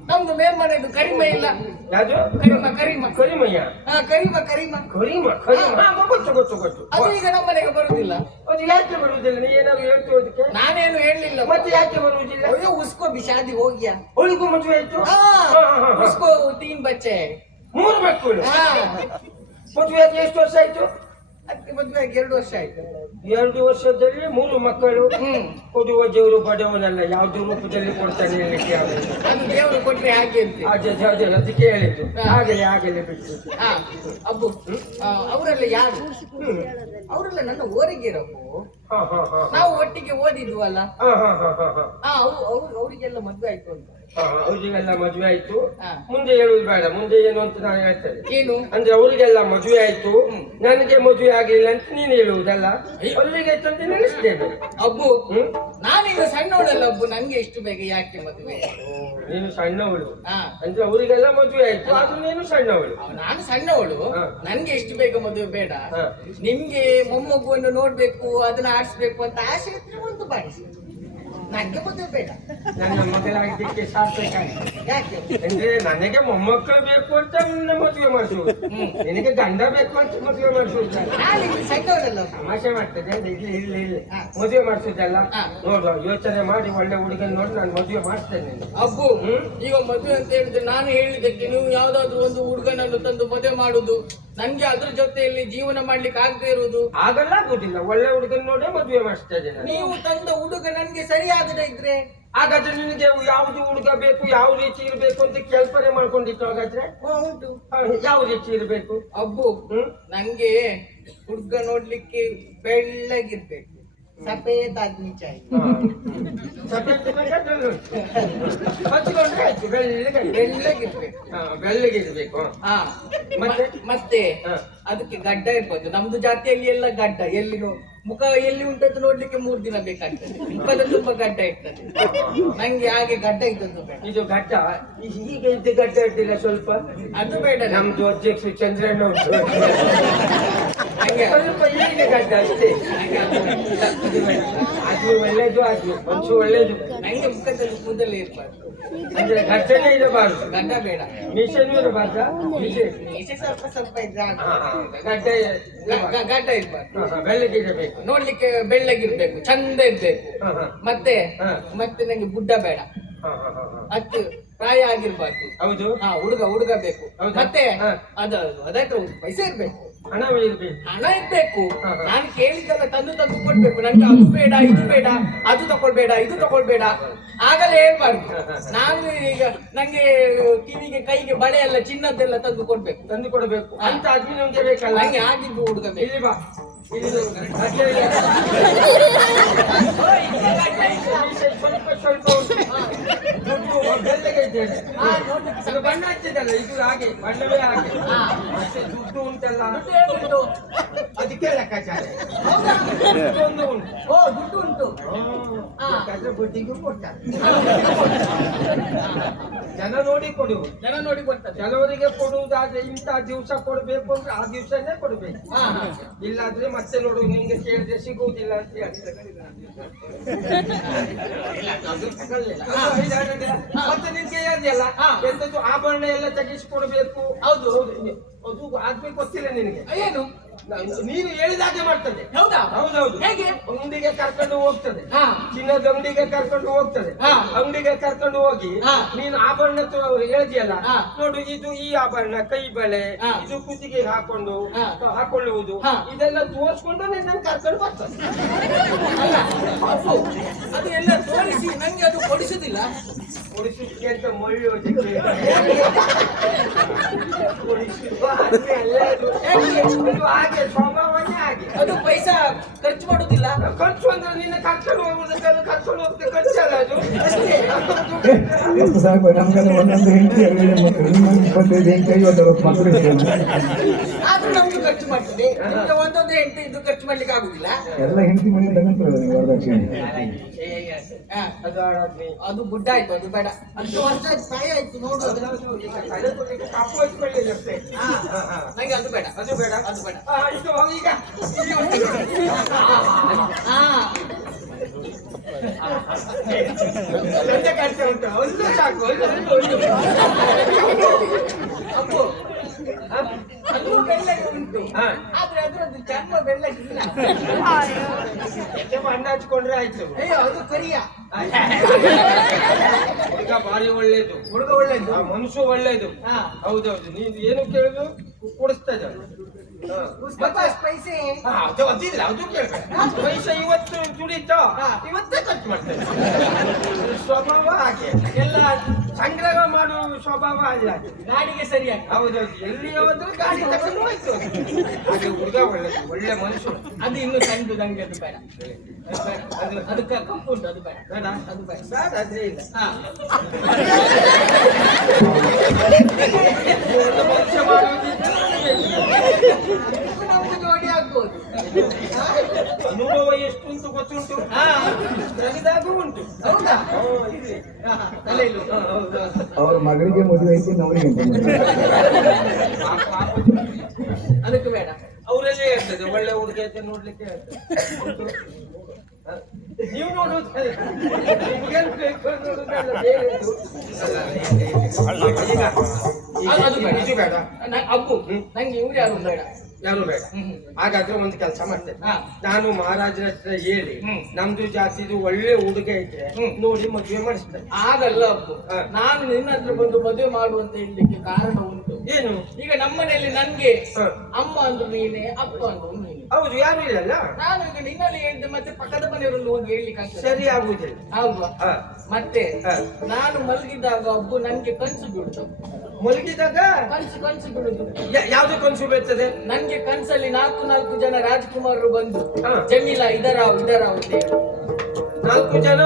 ನಮ್ದು ಮೇಲ್ಮನೆದು ಕರಿಮ ಇಲ್ಲ ಯಾವುದು ಕರಿಮ ಕರಿಮ ಕರಿಮಯ್ಯ ಹಾ ಕರಿಮ ಕರಿಮ ಕರಿಮ ಕರಿಮ ಹಾ, ಗೊತ್ತು ಗೊತ್ತು ಗೊತ್ತು ಅದು ಈಗ ನಮ್ಮ ಮನೆಗೆ ಬರುದಿಲ್ಲ ಅದು ಯಾಕೆ ಬರುವುದಿಲ್ಲ ನೀ ಏನಾದ್ರು ಹೇಳ್ತೀವಿ ಅದಕ್ಕೆ ನಾನೇನು ಹೇಳಲಿಲ್ಲ ಮತ್ತೆ ಯಾಕೆ ಬರುವುದಿಲ್ಲ ಅಯ್ಯೋ ಉಸ್ಕೋ ಬಿ ಶಾದಿ ಹೋಗ್ಯಾ ಅವಳಿಗೂ ಮದುವೆ ಆಯ್ತು ಹಾ ಹಾ. ಉಸ್ಕೋ ತೀನ್ ಬಚ್ಚೆ ಮೂರು ಮಕ್ಕಳು ಮದುವೆ ಆಗಿ ಎಷ್ಟು ವರ್ಷ ಆಯ್ತು ಆಗಿ ಎರಡು ವರ್ಷ ಆಯ್ತು. ಎರಡು ವರ್ಷದಲ್ಲಿ ಮೂರು ಮಕ್ಕಳು. ಹ್ಮ್. ಕೊಡುವ ದೇವರು ಬಡವನಲ್ಲ ಯಾವ್ದು ರೂಪದಲ್ಲಿ ಕೊಡ್ತಾನೆ ಹೇಳಲಿಕ್ಕೆ ಆಗುದಿಲ್ಲ. ಅದು ದೇವರು ಕೊಟ್ರೆ ಹಾಗೆ ಅಂತ ಅಜ್ಜ ಅಜ್ಜ ಅದೇ ಅದಕ್ಕೆ ಹೇಳಿದ್ದು ಆಗಲಿ ಆಗಲೇ ಬಿಟ್ಟು ಹಾ ಅಬ್ಬು. ಆ, ಅವರೆಲ್ಲ ಯಾರು. ಅವರೆಲ್ಲ ನನ್ನ ಓರಿಗೆರಪ್ಪು ಹಾ ಹಾ ಹಾ ನಾವು ಒಟ್ಟಿಗೆ ಓದಿದ್ವಲ್ಲ. ಹಾ ಹಾ ಹಾ ಹಾ ಹಾ. ಹಾ ಅವ್ರು ಅವ್ರು ಅವರಿಗೆಲ್ಲ ಮದ್ವೆ ಆಯ್ತು ಅಂತ. ಅವ್ರಿಗೆಲ್ಲ ಮದುವೆ ಆಯ್ತು. ಮುಂದೆ ಹೇಳುದು ಬೇಡ ಮುಂದೆ ಏನು ಅಂತ ನಾನು ಹೇಳ್ತೇನೆ. ಏನು? ಅಂದ್ರೆ ಅವರಿಗೆಲ್ಲ ಮದುವೆ ಆಯ್ತು. ನನಗೆ ಮದುವೆ ಆಗ್ಲಿಲ್ಲ ಅಂತ ನೀನು ಹೇಳುವುದಲ್ಲ ಅವರಿಗೆ ಅಂತ ನೆನೆಸ್ತೇನೆ. ಅಬ್ಬು ನಾನೀಗ ಸಣ್ಣವಳಲ್ಲ ಅಬ್ಬು ನನ್ಗೆ ಇಷ್ಟು ಬೇಗ ಯಾಕೆ ಮದುವೆ? ನೀನು ಸಣ್ಣವಳು. ಅಂದ್ರೆ ಅವರಿಗೆಲ್ಲ ಮದುವೆ ಆಯ್ತು ಆದ್ರೂ ನೀನು ಸಣ್ಣವಳು. ನಾನು ಸಣ್ಣವಳು. ನನ್ಗೆ ಎಷ್ಟು ಬೇಗ ಮದುವೆ ಬೇಡ. ನಿಮ್ಗೆ ಮೊಮ್ಮಗುವನ್ನು ನೋಡ್ಬೇಕು ಅದನ್ನ ಆಡಿಸ್ಬೇಕು ಅಂತ ಆಸೆ ಇದ್ರೆ ಒಂದು ಬಾಡಿಸಿ ನಂಗೆ ಮದುವೆ ಬೇಡ. ನನ್ನ ಮಗಳಾಗಿದ್ದಕ್ಕೆ ಸಾರ್ಥಕ. ಯಾಕೆ? ಅಂದ್ರೆ ನನಗೆ ಮೊಮ್ಮಕ್ಕಳು ಬೇಕು ಅಂತ ನನ್ನ ಮದುವೆ ಮಾಡಿಸು ನಿನಗೆ ಗಂಡ ಬೇಕು ಅಂತ ಮದುವೆ ಮಾಡಿಸುವುದು ನಾನು ಇಲ್ಲಿ ಅಬ್ಬು. ತಮಾಷೆ ಮಾಡ್ತದೆ ಇಲ್ಲಿ ಇಲ್ಲಿ ಇಲ್ಲಿ. ಮದುವೆ ಮಾಡಿಸಿದ್ದಲ್ಲ? ನೋಡು ನೋಡುವ ಯೋಚನೆ ಮಾಡಿ ಒಳ್ಳೆ ಹುಡುಗನ ನೋಡಿ ನಾನು ಮದುವೆ ಮಾಡಿಸ್ತೇನೆ ನಿನ್ನ. ಅಬ್ಬು ಹ್ಮ್? ಈಗ ಮದುವೆ ಅಂತ ಹೇಳಿದ್ರೆ ನಾನು ಹೇಳಿದ್ದಕ್ಕೆ ನೀವು ಯಾವ್ದಾದ್ರು ಒಂದು ಹುಡುಗನನ್ನು ತಂದು ಮದುವೆ ಮಾಡುದು? ನನ್ಗೆ ಅದ್ರ ಜೊತೆಯಲ್ಲಿ ಜೀವನ ಮಾಡ್ಲಿಕ್ಕೆ ಆಗದೆ ಇರುವುದು. ಆಗಲ್ಲ ಆಗುದಿಲ್ಲ. ಒಳ್ಳೆ ಹುಡುಗನ ನೋಡೇ ಮದುವೆ ಮಾಡಿಸ್ತಾ ಇದ್ದೇನೆ ನೀವು ತಂದ ಹುಡುಗ ನನ್ಗೆ ಸರಿಯಾಗದೆ ಇದ್ರೆ? ಹಾಗಾದ್ರೆ ನಿನಗೆ ಯಾವ್ದು ಹುಡುಗ ಬೇಕು ಯಾವ ರೀತಿ ಇರ್ಬೇಕು ಅಂತ ಕಲ್ಪನೆ ಮಾಡ್ಕೊಂಡಿತ್ತು ಹಾಗಾದ್ರೆ? ಯಾವ ರೀತಿ ಇರ್ಬೇಕು? ಅಬ್ಬು ನಂಗೆ ಹುಡುಗ ನೋಡ್ಲಿಕ್ಕೆ ಬೆಳ್ಳಗಿರ್ಬೇಕು. ಸಫೇದ್ आदमी चाहिए ಹಾ. ಸಫೇದ್ ಬೇಕಾದ್ರೆ ಹಚ್ಕೊಂಡ್ರೆ ಆಯ್ತು ಬೆಳ್ಳಗೆ ಬೆಳ್ಳಗಿರ್ಬೇಕು ಹಾ, ಬೆಳ್ಳಗಿರ್ಬೇಕು ಹಾ. ಮತ್ತೆ? ಮತ್ತೆ ಹಾ. ಅದಕ್ಕೆ ಗಡ್ಡ ಇರ್ಬೋದು. ನಮ್ದು ಜಾತಿಯಲ್ಲಿ ಎಲ್ಲ ಗಡ್ಡ. ಎಲ್ಲಿ ಮುಖ ಎಲ್ಲಿ ಉಂಟಂತ ನೋಡ್ಲಿಕ್ಕೆ ಮೂರ್ ದಿನ ಬೇಕಾಗ್ತದೆ. ಮುಖದ ತುಂಬಾ ಗಡ್ಡ ಇರ್ತದೆ. ನಂಗೆ ಹಾಗೆ ಗಡ್ಡ ಇದ್ದದ್ದು ಬೇಡ. ಇದು ಗಡ್ಡ. ಹೀಗೆ ಇದ್ದ ಗಡ್ಡ ಇರ್ತಿಲ್ಲ ಸ್ವಲ್ಪ? ಅದು ಬೇಡ. ನಮ್ದು ಅಧ್ಯಕ್ಷ ಚಂದ್ರಣ್ಣ ಉಂಟು. ಸ್ವಲ್ಪ ಹೀಗೆ ಗಡ್ಡ ಅಷ್ಟೇ. ಅದು ಒಳ್ಳೇದು ಅದು. ಮನ್ಸು ಒಳ್ಳೇದು. ನಂಗೆ ಮುಖದಲ್ಲಿ ಕೂದಲೇ ಇರ್ಬಾರ್ದು. ಅಂದ್ರೆ ಗಡ್ಡನೇ ಇರಬಾರ್ದು. ಗಡ್ಡ ಬೇಡ. ಮಿಷನ್ ಇರಬಾರ್ದ? ಮೀಸೆ? ಮೀಸೆ ಸ್ವಲ್ಪ ಸ್ವಲ್ಪ ಇದ್ರೆ ಆಗ ಗಡ್ಡ ಇರಬಾರ್ದು. ಗಡ್ಡ ಇರ್ಬಾರ್ದು. ಬೆಳ್ಳಗೆ ಇರಬೇಕು. ನೋಡ್ಲಿಕ್ಕೆ ಬೆಳ್ಳಗಿರ್ಬೇಕು ಚಂದ ಇರ್ಬೇಕು. ಹಾ, ಹಾ, ಮತ್ತೆ ಹಾ. ಮತ್ತೆ ನಂಗೆ ಗುಡ್ಡ ಬೇಡ. ಹಾ, ಹಾ, ಹಾ, ಹಾ. ಹತ್ತು ಪ್ರಾಯ ಆಗಿರ್ಬಾರ್ದು. ಹೌದು. ಹಾ ಹುಡುಗ ಹುಡುಗ ಬೇಕು. ಹೌದಾ? ಮತ್ತೆ ಹಾ. ಅದು ಅದಕ್ಕೆ ಒಂದು ಪೈಸೆ ಇರ್ಬೇಕು. ಹಣ ಇರ್ಬೇಕು ಹಣ ಇರ್ಬೇಕು. ನಾನು ಕೇಳಿದ್ದೆಲ್ಲ ತಂದು ತಂದು ಕೊಡ್ಬೇಕು. ನಂಗೆ ಅದು ಬೇಡ ಇದು ಬೇಡ ಅದು ತಕೊಳ್ಬೇಡ ಇದು ತಕೊಳ್ಬೇಡ ಆಗಲೇ ಹೇಳ್ಬಾರ್ದು. ನಾನು ಈಗ ನಂಗೆ ಕಿವಿಗೆ ಕೈಗೆ ಬಳೆ ಎಲ್ಲ ಚಿನ್ನದ್ದೆಲ್ಲ ತಂದು ಕೊಡ್ಬೇಕು. ತಂದು ಕೊಡಬೇಕು. ಅಂತ ಆದ್ಮೇಲೆ ನಮ್ಗೆ ಬೇಕಲ್ಲ? ನಂಗೆ ಆಗಿದ್ದು ಹುಡುಗ ಇಲ್ಲಿ ಬಾ. ಇಲ್ಲಿ ಸ್ವಲ್ಪ ಸ್ವಲ್ಪ ಉಂಟು. ಬಣ್ಣವೇ. ಮತ್ತೆ ದುಡ್ಡು ಉಂಟಲ್ಲ? ಅದಕ್ಕೆ ಲೆಕ್ಕಾಚಾರ ಓ ದುಡ್ಡು ಉಂಟು ಬಡ್ಡಿಗೂ ಕೊಡ್ತಾರೆ ಜನ ನೋಡಿ ಕೊಡು ಜನ ನೋಡಿ ಕೊಡ್ತಾರೆ ಕೆಲವರಿಗೆ ಕೊಡುವುದಾದ್ರೆ ಇಂಥ ದಿವಸ ಕೊಡಬೇಕು ಅಂದ್ರೆ ಆ ದಿವಸನೇ ಕೊಡಬೇಕು. ಇಲ್ಲಾದ್ರೆ ಮತ್ತೆ ನೋಡು ನಿಮ್ಗೆ ಕೇಳಿದ್ರೆ ಸಿಗುವುದಿಲ್ಲ ಅಂತ ಹೇಳ್ತಾರೆ ಐದಾರನೇ. ಮತ್ತೆ ನಿನ್ಗೆ ಹೇಳಿದೆಯಲ್ಲ ಹಾ. ಎಂತದ್ದು ಆಭರಣ ಎಲ್ಲ ತೆಗಿಸಿಕೊಡ್ಬೇಕು? ಹೌದು ಅದು ಆಗ್ಬೇಕು ಗೊತ್ತಿಲ್ಲ ನಿನಗೆ. ಏನು? ನೀನು ಹೇಳಿದಾಗೆ ಮಾಡ್ತದೆ. ಹೌದಾ? ಹೌದೌದು ಹೇಗೆ? ಅಂಗಡಿಗೆ ಕರ್ಕೊಂಡು ಹೋಗ್ತದೆ. ಚಿನ್ನದ ಅಂಗಡಿಗೆ ಕರ್ಕೊಂಡು ಹೋಗ್ತದೆ. ಅಂಗಡಿಗೆ ಕರ್ಕೊಂಡು ಹೋಗಿ. ನೀನು ಆಭರಣ ಹೇಳಿದೆಯಲ್ಲ? ನೋಡು ಇದು ಈ ಆಭರಣ ಕೈ ಬಳೆ ಇದು ಕುತ್ತಿಗೆ ಹಾಕೊಂಡು. ಹಾಕೊಳ್ಳುವುದು. ಇದೆಲ್ಲ ತೋರಿಸ್ಕೊಂಡು ನಿನ್ನ ಕರ್ಕೊಂಡು ಬರ್ತದೆ. ಅದು ಎಲ್ಲ ತೋರಿಸಿ ನಂಗೆ ಅದು ಕೊಡಿಸುದಿಲ್ಲ. ಕೊಡಿಸಿದ್ಕೆ ಅಂತ ಕೊಡಿಸುವ ಹಾಗೆ ಅಲ್ಲ ಅದು. ಹಾಗೆ ಸ್ವಭಾವನೇ ಹಾಗೆ. ಅದು ಪೈಸಾ ಖರ್ಚು ಮಾಡುದಿಲ್ಲ? ಖರ್ಚು ಅಂದ್ರೆ ನಿನ್ನ ಕರ್ಕೊಂಡು ಹೋಗುದಕ್ಕೆಲ್ಲ ಕರ್ಕೊಂಡು ಹೋಗುತ್ತೆ ಖರ್ಚಲ್ಲ ಅದು. ಏ, ಎಷ್ಟು ಸಾಕು ನಮ್ಗೆಲ್ಲ ಒಂದೊಂದು ಹೆಂಡತಿ ಎರಡು ಮಕ್ಕಳು ನಿಮ್ಮಲ್ಲಿ ಇಪ್ಪತ್ತೈದು ಹೆಂಡತಿ ಐವತ್ತು ಅರವತ್ತು ಮಕ್ಕಳು ನಮ್ದು ಖರ್ಚು ಮಾಡ್ತದೆ. ನಿಮ್ಗೆ ಒಂದೊಂದು ಹೆಂಡತಿ ಇದು ಖರ್ಚು ಮಾಡ್ಲಿಕ್ಕೆ ಆಗುದಿಲ್ಲ. ಎಲ್ಲ ಹೆಂಡತಿ ಮನೆ ವರದಕ್ಷಿಣೆ. ಅದು ಗುಡ್ಡ ಆಯ್ತು ಅದು ಬೇಡ. ಅಷ್ಟು ವರ್ಷ ಆಯ್ತು, ಸಾಯ ಆಯ್ತು ನೋಡು ಅಷ್ಟೇ ನಂಗೆ ಅದು ಬೇಡ. ಅದು ಬೇಡ. ಅದು ಬೇಡ. ಈಗ. ಹಾ. ಗಂಟೆ ಕಾಡ್ತಾ ಉಂಟು. ಒಂದು ಸಾಕು ಒಂದು ಒಂದು ಒಂದು. ಅಪ್ಪು. ಅದು ಬೆಳ್ಳಗೆ ಉಂಟು. ಆದ್ರೆ ಅದ್ರದ್ದು ಚರ್ಮ ಬೆಳ್ಳಗಿಲ್ಲ ಎಣ್ಣೆ ಬಣ್ಣ ಹಚ್ಕೊಂಡ್ರೆ ಆಯ್ತು ಅಯ್ಯೋ ಅದು ಕರಿಯ ಹುಡುಗ ಭಾರಿ ಒಳ್ಳೇದು ಹುಡುಗ ಒಳ್ಳೇದು ಮನಸ್ಸು ಒಳ್ಳೇದು ಹೌದೌದು ನೀನು ಏನು ಕೇಳುದು ಕೊಡಿಸ್ತಾ ಇದ್ದಾರೆ ಪೈಸೆ ಅದು ಅದಿಲ್ಲ ಅದು ಕೇಳ್ಬೇಡ ಪೈಸೆ ಇವತ್ತು ದುಡಿತ. ಇವತ್ತೇ ಖರ್ಚು ಮಾಡ್ತೇನೆ ಸ್ವಭಾವ ಹಾಗೆ ಎಲ್ಲ ಸಂಗ್ರಹ ಮಾಡುವ ಸ್ವಭಾವ ಅಲ್ಲ. ಗಾಡಿಗೆ ಸರಿಯಾಗಿ. ಹೌದೌದು ಎಲ್ಲಿ ಹೋದ್ರು ಗಾಡಿ ತಗೊಂಡು ಹೋಯ್ತು. ಅದು ಹುಡುಗ ಒಳ್ಳೆ ಒಳ್ಳೆ ಮನುಷ್ಯ. ಅದು ಇನ್ನು ಸಣ್ಣದು ನಂಗೆ ಅದು ಬೇಡ. ಅದು ಅದಕ್ಕೆ ಉಂಟು ಅದು ಬೇಡ. ಬೇಡ? ಅದು ಬೇಡ. ಸರ್ ಅದೇ ಇಲ್ಲ. ಹಾ. ಮನುಷ್ಯ ಇದು ನಮ್ಗೆ ಜೋಡಿ ಆಗ್ಬೋದು ಅನುಭವ ಎಷ್ಟು ಉಂಟು ಗೊತ್ತುಂಟು? ತೆಗೆದಾಗೂ ಉಂಟು. ಹೌದಾ. ಅವ್ರ ಮಗಳಿಗೆ ಮದುವೆ ಐತಿ ನವರಿಗೆ ಅಂತ ಪಾಪ. ಅದಕ್ಕೆ ಬೇಡ. ಅವರಲ್ಲೇ ಇರ್ತದೆ ಒಳ್ಳೆ ಹುಡುಗಿ ಐತೆ ನೋಡ್ಲಿಕ್ಕೆ? ನೀವು ಅದು ಬೇಡ. ನಂಗೆ ಇವ್ರು ಯಾರು ಬೇಡ. ಯಾರು ಬೇಡ. ಹಾಗಾದ್ರೆ ಒಂದು ಕೆಲಸ ಮಾಡ್ತೇನೆ. ನಾನು ಮಹಾರಾಜರ ಹತ್ರ ಹೇಳಿ. ನಮ್ದು ಜಾತಿದು ಒಳ್ಳೆ ಹುಡುಗ ಇದ್ರೆ. ನೋಡಿ ಮದುವೆ ಮಾಡಿಸ್ತೇನೆ ಆಗಲ್ಲ ನಾನು ನಿನ್ನ ಹತ್ರ ಬಂದು ಮದುವೆ ಮಾಡುವಂತ ಹೇಳಲಿಕ್ಕೆ ಕಾರಣ ಉಂಟು ಏನು ಈಗ ನಮ್ಮನೆಯಲ್ಲಿ ನನ್ಗೆ. ಅಮ್ಮ ಅಂದ್ರು ನೀನೆ ಅಪ್ಪ ಅಂದ್ರು ನೀನೆ ಹೌದು ಯಾರು ಇಲ್ಲಲ್ಲ ನಾನು ಈಗ ನಿನ್ನಲ್ಲಿ ಹೇಳಿದೆ ಮತ್ತೆ ಪಕ್ಕದ ಮನೆಯವರಲ್ಲಿ ಹೋಗಿ ಹೇಳಲಿಕ್ಕೆ ಸರಿ ಆಗುದಿಲ್ಲ ಹೌದು. ಮತ್ತೆ ನಾನು ಮಲಗಿದಾಗ ಒಬ್ಬ ನನ್ಗೆ ಕನ್ಸು ಬಿಡುದು ಮಲಗಿದಾಗ? ಕನ್ಸು ಕನ್ಸು ಬಿಡುದು ಯಾವ್ದು ಕನಸು ಬೀಳ್ತದೆ? ನನ್ಗೆ ಕನ್ಸಲ್ಲಿ ನಾಲ್ಕು ನಾಲ್ಕು ಜನ ರಾಜ್ಕುಮಾರರು ಬಂದು ಜಮೀಲ ಇದರ ಇದರಾವ್ ಅಂತ ನಾಲ್ಕು ಜನ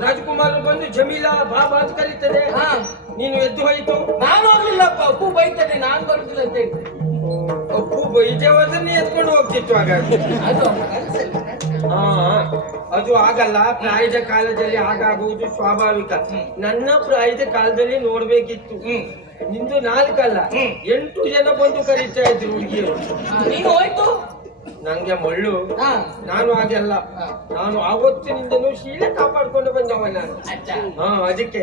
ರಾಜ್ಕುಮಾರ್ ಬಂದು ಜಮೀಲಾ ಬಾಬಾ ಅಂತ ಕರೀತದೆ. ಹಾ. ನೀನು ಎದ್ದು ಹೋಯಿತು. ನಾನು ಹೋಗ್ಲಿಲ್ಲಪ್ಪ ಅಪ್ಪು ಬೈತದೆ ನಾನ್ ಬರುದಿಲ್ಲ ಅಂತ ಹೇಳಿ. ಅಪ್ಪು ಬೈಜವಾದನ್ನೇ ಎತ್ಕೊಂಡು ಹೋಗ್ತಿತ್ತು ಆಗ. ಅದು. ಅವನ ಕನ್ಸಲ್ಲಿ ಹಾ ಅದು ಆಗಲ್ಲ. ಪ್ರಾಯದ ಕಾಲದಲ್ಲಿ ಆಗಾಗುವುದು ಸ್ವಾಭಾವಿಕ. ನನ್ನ ಪ್ರಾಯದ ಕಾಲದಲ್ಲಿ ನೋಡ್ಬೇಕಿತ್ತು. ನಿಂದು ನಾಲ್ಕಲ್ಲ. ಎಂಟು ಜನ ಬಂದು ಕರೀತಾ ಇದ್ರು ಹುಡುಗಿಯರು. ನೀನು ಹೋಯ್ತು? ನಂಗೆ ಮಳ್ಳು ನಾನು ಹಾಗೆಲ್ಲ ಅಲ್ಲ. ನಾನು ಆವತ್ತಿನಿಂದನೂ ಶೀಲ ಕಾಪಾಡ್ಕೊಂಡು ಬಂದವ ನಾನು. ಹಾ ಅದಕ್ಕೆ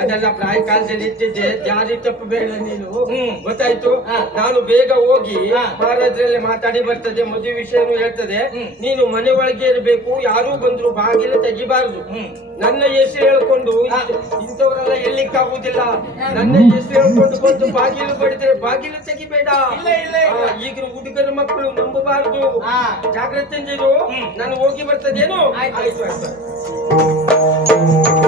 ಅದೆಲ್ಲ ಪ್ರಾಯ ಕಾಲದಲ್ಲಿ ಇದ್ದಿದ್ದೆ ಜಾರಿ ತಪ್ಪು ಬೇಡ ನೀನು. ಗೊತ್ತಾಯ್ತು? ನಾನು ಬೇಗ ಹೋಗಿ. ಮಹಾರಾಜರಲ್ಲಿ ಮಾತಾಡಿ ಬರ್ತದೆ ಮದುವೆ ವಿಷಯನೂ ಹೇಳ್ತದೆ. ನೀನು ಮನೆ ಒಳಗೆ ಇರಬೇಕು ಯಾರೂ ಬಂದ್ರು ಬಾಗಿಲು ತೆಗಿಬಾರದು. ನನ್ನ ಹೆಸರು ಹೇಳ್ಕೊಂಡು ಇಂಥವರೆಲ್ಲ ಎಲ್ಲಿಕ್ ಆಗುದಿಲ್ಲ ನನ್ನ ಹೆಸರು ಹೇಳ್ಕೊಂಡು ಬಂದು ಬಾಗಿಲು ಬಡಿದ್ರೆ ಬಾಗಿಲು ತೆಗಿಬೇಡ. ಈಗಿನ ಹುಡುಗರ ಮಕ್ಕಳು ನಂಬಬಾರದು. ಜಾಗ್ರತೆ ನಾನು ಹೋಗಿ ಬರ್ತದೇನು? ಆಯ್ತು. ಆಯ್ತು ಆಯ್ತು.